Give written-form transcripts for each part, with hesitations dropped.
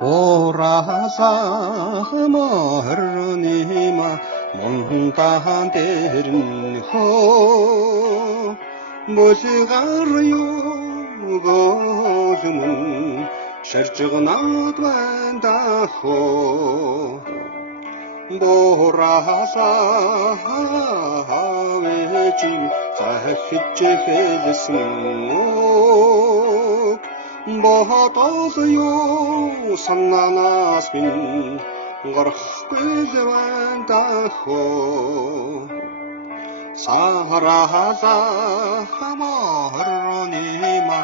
Ураса морнима монтан дээр нь хөө босгар юугоосмун ширжгнаад байна хөө Бораса хавэжи захиж хэлсэн Бохотос юу саннанаас минь гарахгүй зэвантахо Сахараса хамарнима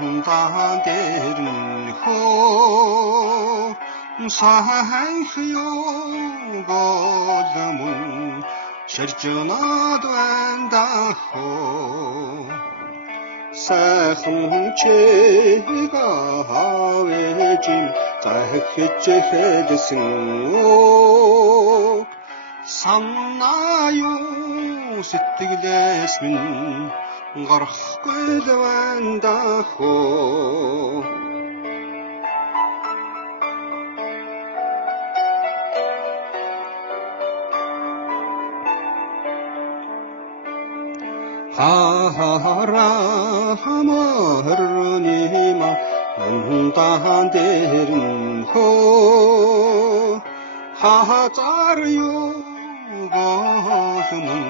мунтан дээр нь хөө Сахайх юу гозмун ширжнаад вандахо Сайхан чига хавэжим захиж хэлсэн Санаа юу сэтгэлээс минь гарахгүй лавандахо Хахара хамарнима монтан дээр нь хөө хахацар юугоосмун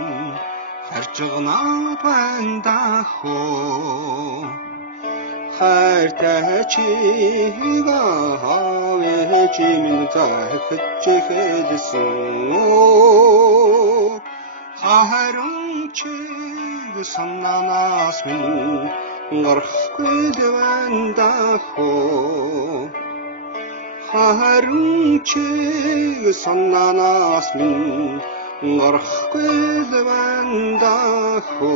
харжгнаад байна хөө хайртай чига хавэжимин захиж хэлсэн харин чиг саннанаас минь гарахгүй дэвэндахо харин чиг саннанаас минь гарахгүй дэвэндахо